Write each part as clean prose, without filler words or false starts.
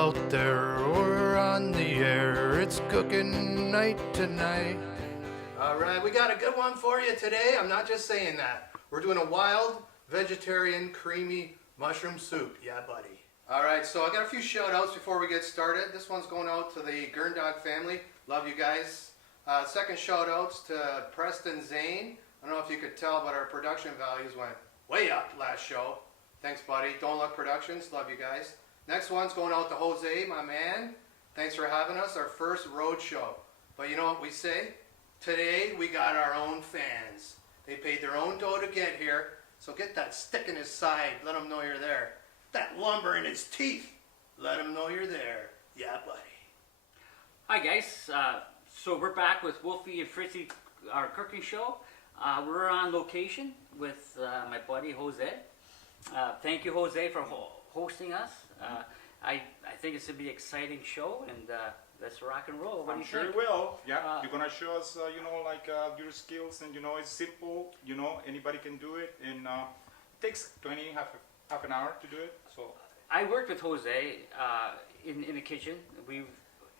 out there, we're on the air, it's cooking night tonight. All right, we got a good one for you today. I'm not just saying that. We're doing a wild, vegetarian, creamy mushroom soup. Yeah, buddy. All right, so I got a few shout outs before we get started. This one's going out to the Gerndog family. Love you guys. Second shout outs to Preston Zane. I don't know if you could tell, but our production values went way up last show. Thanks, buddy. Don't Look Productions. Love you guys. Next one's going out to Jose, my man. Thanks for having us, our first road show. But you know what we say? Today we got our own fans. They paid their own dough to get here, so get that stick in his side. Let them know you're there. That lumber in his teeth. Let them know you're there. Yeah, buddy. Hi, guys. So we're back with Wolfie and Fritzy, our cooking show. We're on location with my buddy Jose. Thank you, Jose, for hosting us. I think it's going to be an exciting show, and let's rock and roll. What do I'm you sure think? you will. Yeah, you're gonna show us, your skills, and it's simple. Anybody can do it, and it takes half an hour to do it. So I worked with Jose in the kitchen.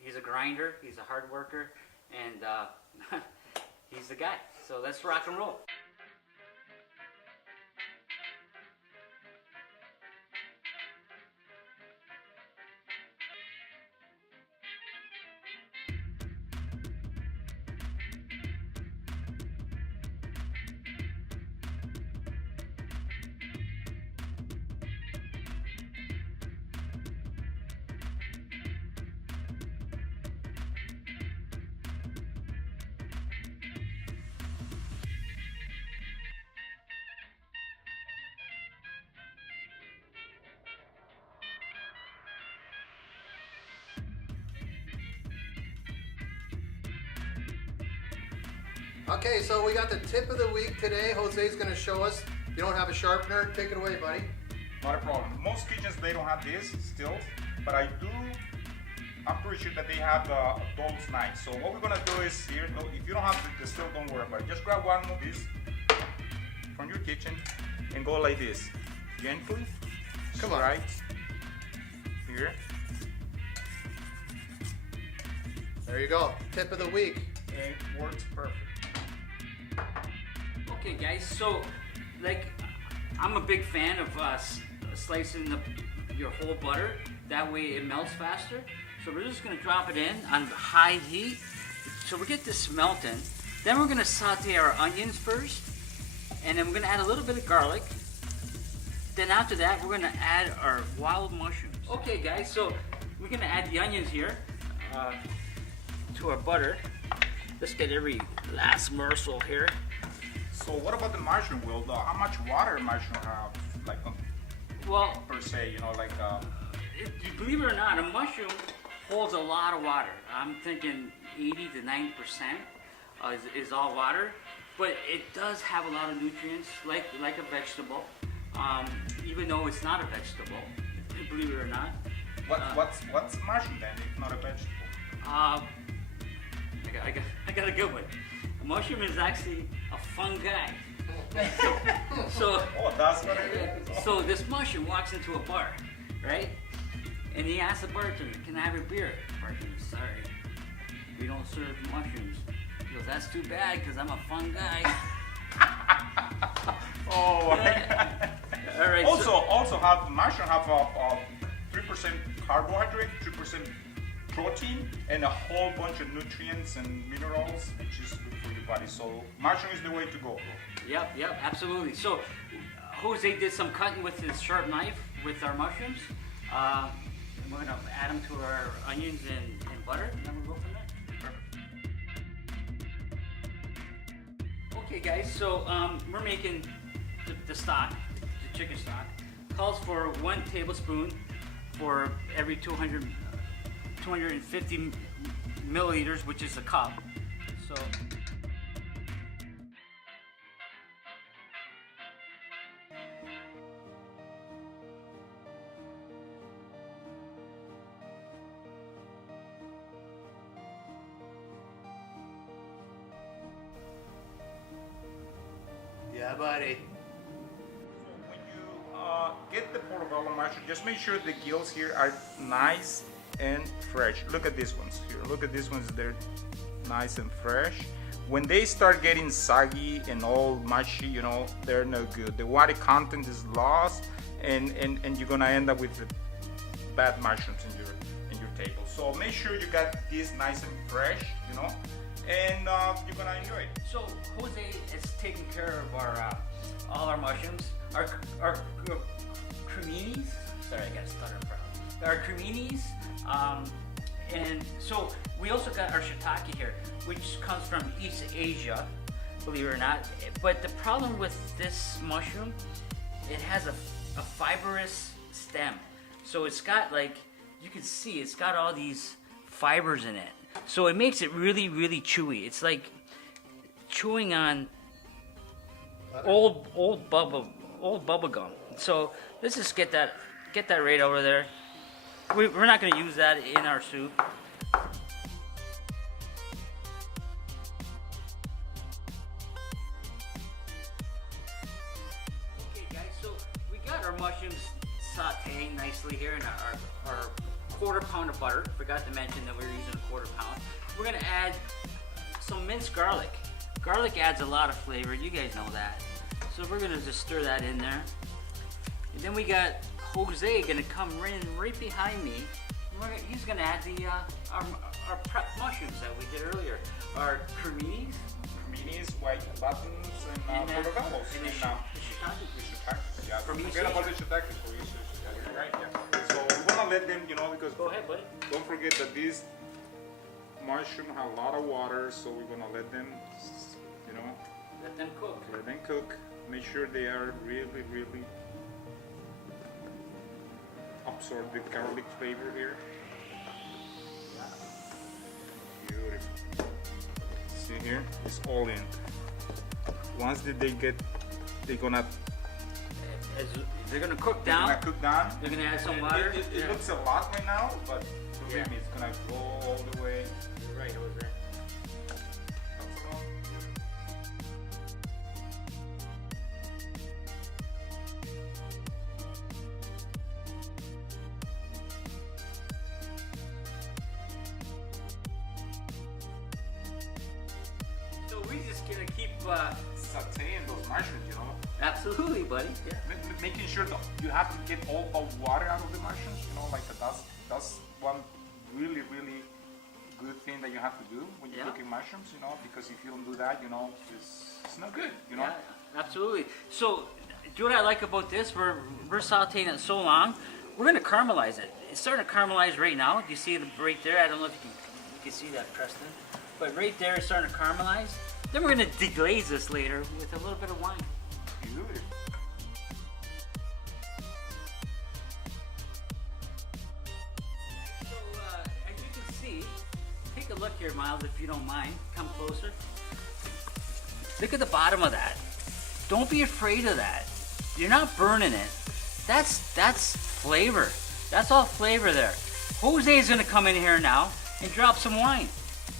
He's a grinder. He's a hard worker, and he's the guy. So let's rock and roll. Okay, so we got the tip of the week today. Jose's going to show us. If you don't have a sharpener, take it away, buddy. not a problem. Most kitchens, they don't have this still, but I'm pretty sure that they have the adult's knife. So what we're gonna do is here, if you don't have the still, don't worry about it. Just grab one of these from your kitchen and go like this. Gently. Come on. Right here. There you go. Tip of the week. And it works perfect. Okay, guys, so like I'm a big fan of slicing your whole butter. That way it melts faster. So we're just gonna drop it in on high heat. So we get this melting. Then we're gonna saute our onions first, and then we're gonna add a little bit of garlic. Then after that, we're gonna add our wild mushrooms. Okay, guys, so we're gonna add the onions here to our butter. Let's get every last morsel here. So what about the mushroom, Will? How much water mushroom have, like Well, per se? believe it or not, a mushroom holds a lot of water. I'm thinking 80 to 90% is all water, but it does have a lot of nutrients, like a vegetable, even though it's not a vegetable. Believe it or not. What's mushroom then, if not a vegetable? I got a good one. A mushroom is actually a fungi. So Oh, that's what it is. So this mushroom walks into a bar, right? And he asks the bartender, "Can I have a beer?" Bartender, "Sorry, we don't serve mushrooms." He goes, "That's too bad, because I'm a fungi." Oh, All right. Also have mushroom have 3% carbohydrate, 3% protein, and a whole bunch of nutrients and minerals, which is good for your body. So mushroom is the way to go. Yep, absolutely. So Jose did some cutting with his sharp knife with our mushrooms. And we're gonna add them to our onions and butter, and then we'll go from there. Perfect. Okay, guys. So we're making the stock, the chicken stock. Calls for 1 tablespoon for every 250 milliliters, which is a cup. So. Yeah, buddy. When you get the portobello mushroom. Just make sure the gills here are nice and fresh. Look at these ones here. Look at these ones. They're nice and fresh. When they start getting soggy and all mushy, you know, they're no good. The water content is lost, and you're gonna end up with the bad mushrooms in your table. So make sure you got this nice and fresh, you know, and you're gonna enjoy it. So Jose is taking care of our all our mushrooms, our creminis. Sorry, I got stutter from our creminis. And so we also got our shiitake here, which comes from East Asia, believe it or not. But the problem with this mushroom, it has a fibrous stem. So it's got, like, you can see it's got all these fibers in it. So it makes it really, really chewy. It's like chewing on old bubble gum. So let's just get that right over there. We're not going to use that in our soup. Okay guys, so we got our mushrooms sauteing nicely here in our quarter pound of butter. Forgot to mention that we were using a quarter pound. We're going to add some minced garlic. Garlic adds a lot of flavor, you guys know that. So we're going to just stir that in there. And then we got Jose gonna come in right behind me. He's gonna add our prep mushrooms that we did earlier. Our creminis, white buttons, and portobellos. And the shiitake. Yeah, From forget about the shiitake for you, right? Yeah. So we wanna let them, you know, because Go ahead, buddy. don't forget that these mushrooms have a lot of water, so we're gonna let them, you know, Let them cook. let them cook. Make sure they are really, really absorb the garlic flavor here. Beautiful. See here, it's all in. Once they're gonna cook down. cook down. They're gonna add some And water. It looks a lot right now, but believe Yeah. me, it's gonna go all the way. You're right, Jose. So we just gonna keep Sauteing those mushrooms, you know. absolutely, buddy. Yeah. Making sure that you have to get all the water out of the mushrooms, you know, like that's one really, really good thing that you have to do when you're Yeah. cooking mushrooms, you know, because if you don't do that, you know, it's not good, you know. Yeah, absolutely. So, do what I like about this. We're sauteing it so long. We're gonna caramelize it. It's starting to caramelize right now. Do you see it right there? I don't know if you can see that, Preston. But right there, it's starting to caramelize. Then we're gonna deglaze this later with a little bit of wine. Beautiful. So, as you can see, take a look here, Miles, if you don't mind. Come closer. Look at the bottom of that. Don't be afraid of that. You're not burning it. That's flavor. That's all flavor there. Jose is gonna come in here now and drop some wine.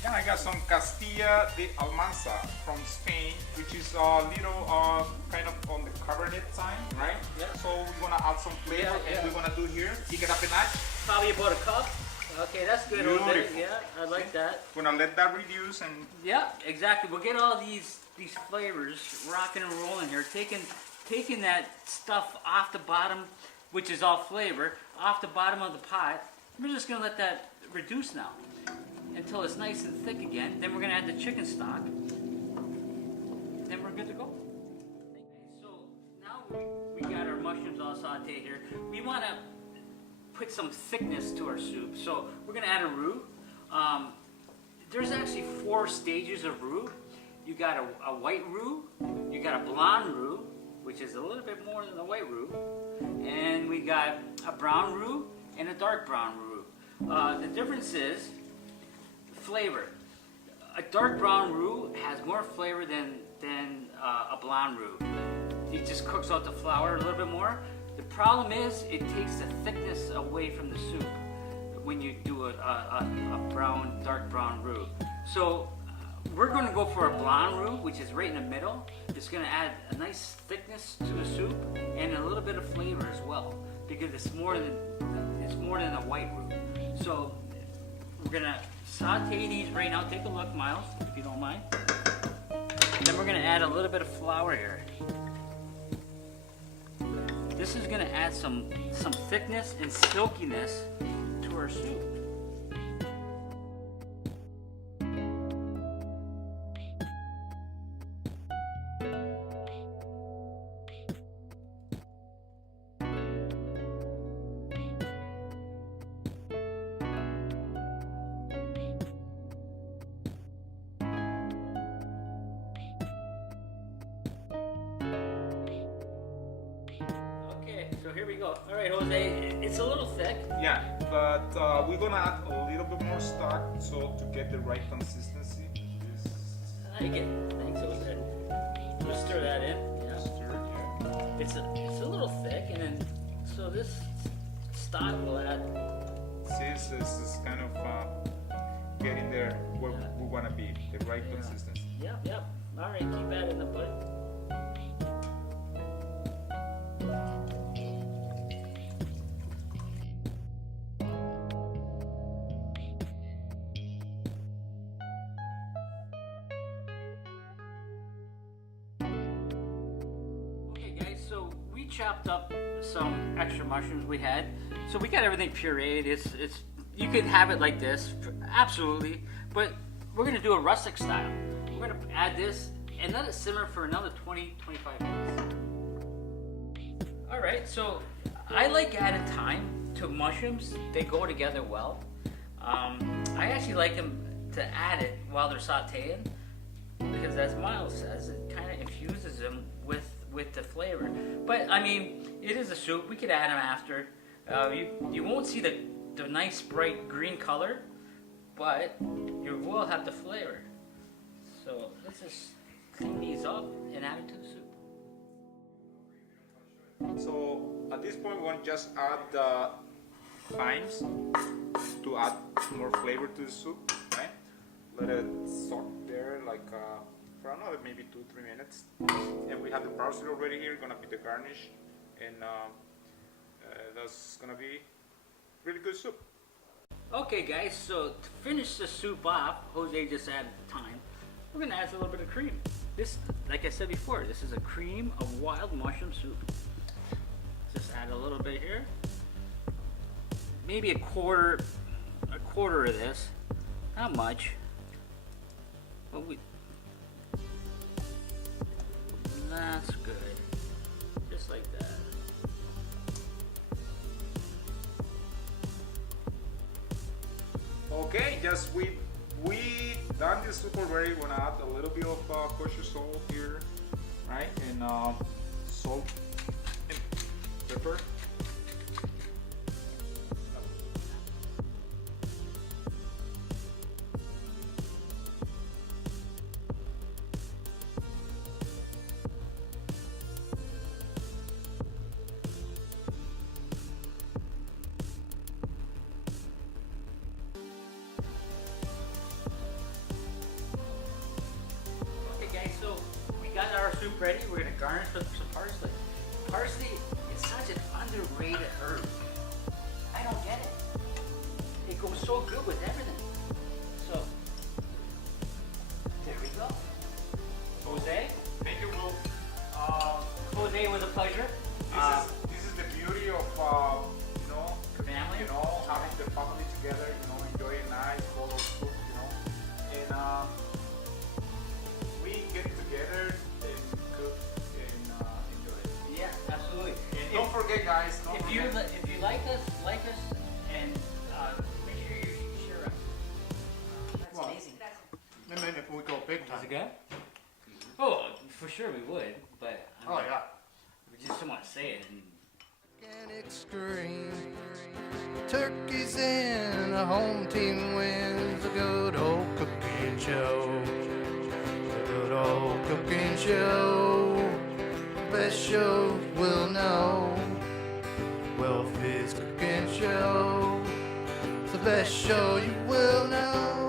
Yeah, I got some Castilla de Almanza from Spain, which is a little kind of on the Cabernet side, right? Yeah. So we're gonna add some flavor, Yeah. and we're gonna do here, pick it up a notch. Probably about a cup. Okay, that's good. Jose. Beautiful. Yeah, I like that. We're gonna let that reduce, and Yeah, exactly. We'll get all these flavors rocking and rolling here. Taking that stuff off the bottom, which is all flavor, off the bottom of the pot. We're just gonna let that reduce now until it's nice and thick again. Then we're gonna add the chicken stock. Then we're good to go. So now we got our mushrooms all sauteed here. We want to put some thickness to our soup. So we're gonna add a roux. There's actually 4 stages of roux. You got a white roux, you got a blonde roux, which is a little bit more than the white roux, and we got a brown roux and a dark brown roux. The difference is flavor. A dark brown roux has more flavor than a blonde roux. It just cooks out the flour a little bit more. The problem is it takes the thickness away from the soup when you do a dark brown roux. So we're going to go for a blonde roux, which is right in the middle. It's going to add a nice thickness to the soup and a little bit of flavor as well, because it's more than a white roux. So we're going to saute these right now. Take a look, Miles, if you don't mind. Then we're going to add a little bit of flour here. This is going to add some thickness and silkiness to our soup. So here we go. All right, Jose, it's a little thick. Yeah, but we're gonna add a little bit more stock so to get the right consistency. I like it. Thanks, Jose. Just stir that in. Yeah. Stir, yeah. It's a little thick, and then so this stock will add. See, this is kind of getting there where we wanna be, the right consistency. Yep. All right, keep adding the bud. So we chopped up some extra mushrooms we had. So we got everything pureed. It's you could have it like this, absolutely. But we're gonna do a rustic style. We're gonna add this and let it simmer for another 20-25 minutes. All right. So I like adding thyme to mushrooms. They go together well. I actually like them to add it while they're sautéing because, as Miles says, it kind of infuses them with the flavor. But I mean, it is a soup. We could add them after. You won't see the nice bright green color, but you will have the flavor. So let's just clean these up and add it to the soup. So at this point, we want to just add the thymes to add more flavor to the soup, right? Let it soak there like for another maybe 2-3 minutes. And we have the parsley already here, gonna be the garnish, and that's gonna be really good soup. Okay guys, so to finish the soup off, Jose just added thyme. We're gonna add a little bit of cream. This, like I said before, this is a cream of wild mushroom soup. Just add a little bit here. Maybe a quarter of this. Not much. But that's good. Just like that. Okay, just we done this soup already. We're gonna add a little bit of kosher salt here, right? And salt and pepper. Got our soup ready. We're gonna garnish with some parsley. Parsley is such an underrated herb. I don't get it. It goes so good with everything. So there we go. Jose. Thank you, Will. Jose, it was a pleasure. This is the beauty of Family. Having the family together, enjoy a nice bowl of soup, and we get together and cook and enjoy it. Yeah, absolutely. And don't forget, guys. If you like us, and make sure you share us. That's amazing. And then if we go big time. Is it good? Oh, for sure we would, but I mean, yeah. we just don't want to say it. Organic screen. Turkeys in a home team wins a good old cooking show. A good old cooking show. Best show we'll know. Welfie's cooking show. It's the best show you will know.